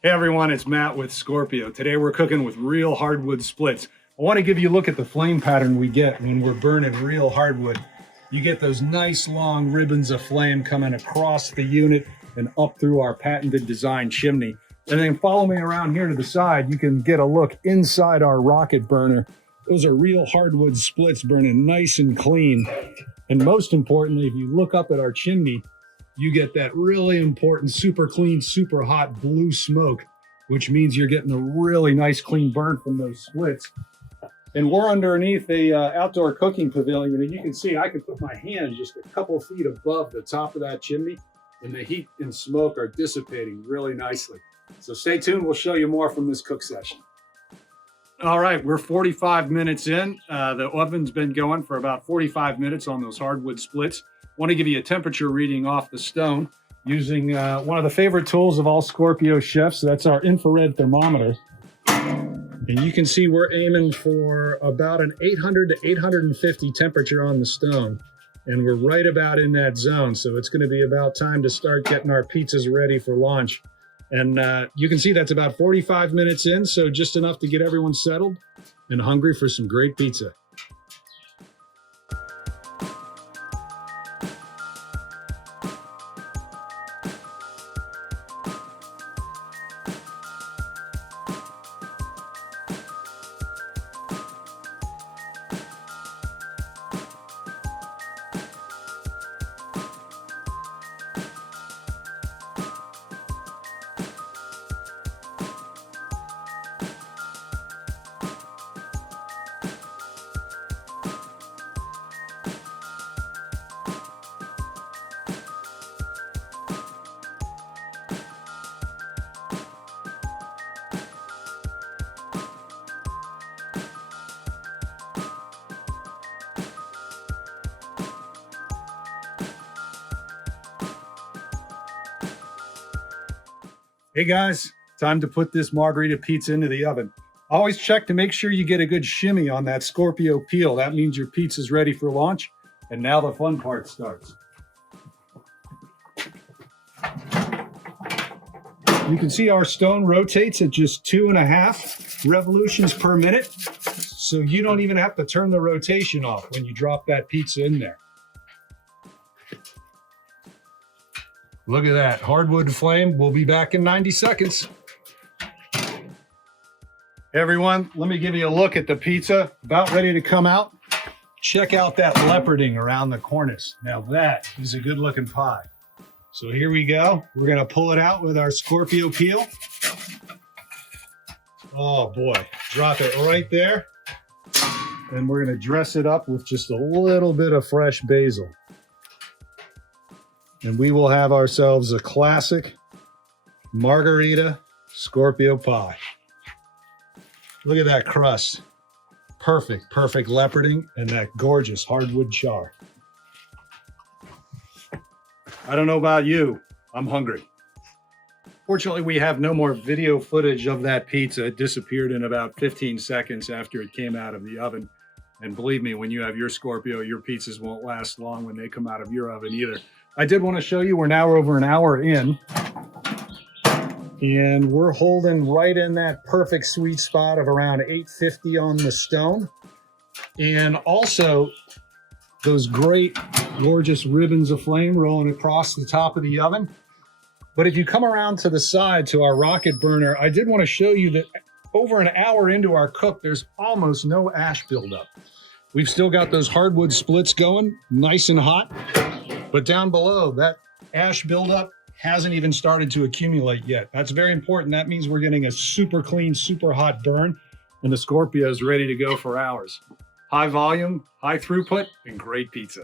Hey everyone, it's Matt with Scorpio. Today we're cooking with real hardwood splits. I want to give you a look at the flame pattern we get when we're burning real hardwood. You get those nice long ribbons of flame coming across the unit and up through our patented design chimney. And then follow me around here to the side. You can get a look inside our rocket burner. Those are real hardwood splits burning nice and clean. And most importantly, if you look up at our chimney, you get that really important, super clean, super hot blue smoke, which means you're getting a really nice clean burn from those splits. And we're underneath a outdoor cooking pavilion, and you can see I can put my hand just a couple feet above the top of that chimney, and the heat and smoke are dissipating really nicely. So stay tuned, we'll show you more from this cook session. All right, we're 45 minutes in. The oven's been going for about 45 minutes on those hardwood splits. Want to give you a temperature reading off the stone using one of the favorite tools of all Scorpio chefs. That's our infrared thermometer. And you can see we're aiming for about an 800 to 850 temperature on the stone. And we're right about in that zone. So it's going to be about time to start getting our pizzas ready for launch. And you can see that's about 45 minutes in. So just enough to get everyone settled and hungry for some great pizza. Hey guys, time to put this Margherita pizza into the oven. Always check to make sure you get a good shimmy on that Scorpio peel. That means your pizza's ready for launch. And now the fun part starts. You can see our stone rotates at just 2.5 revolutions per minute. So you don't even have to turn the rotation off when you drop that pizza in there. Look at that, hardwood flame. We'll be back in 90 seconds. Hey everyone, let me give you a look at the pizza. About ready to come out. Check out that leoparding around the cornice. Now that is a good looking pie. So here we go. We're gonna pull it out with our Scorpio peel. Oh boy, drop it right there. And we're gonna dress it up with just a little bit of fresh basil. And we will have ourselves a classic Margherita Scorpio pie. Look at that crust. Perfect, perfect leoparding and that gorgeous hardwood char. I don't know about you, I'm hungry. Fortunately, we have no more video footage of that pizza. It disappeared in about 15 seconds after it came out of the oven. And believe me, when you have your Scorpio, your pizzas won't last long when they come out of your oven either. I did want to show you, we're now over an hour in, and we're holding right in that perfect sweet spot of around 850 on the stone. And also those great, gorgeous ribbons of flame rolling across the top of the oven. But if you come around to the side to our rocket burner, I did want to show you that over an hour into our cook, there's almost no ash buildup. We've still got those hardwood splits going, nice and hot. But down below, that ash buildup hasn't even started to accumulate yet. That's very important. That means we're getting a super clean, super hot burn, and the Scorpio is ready to go for hours. High volume, high throughput, and great pizza.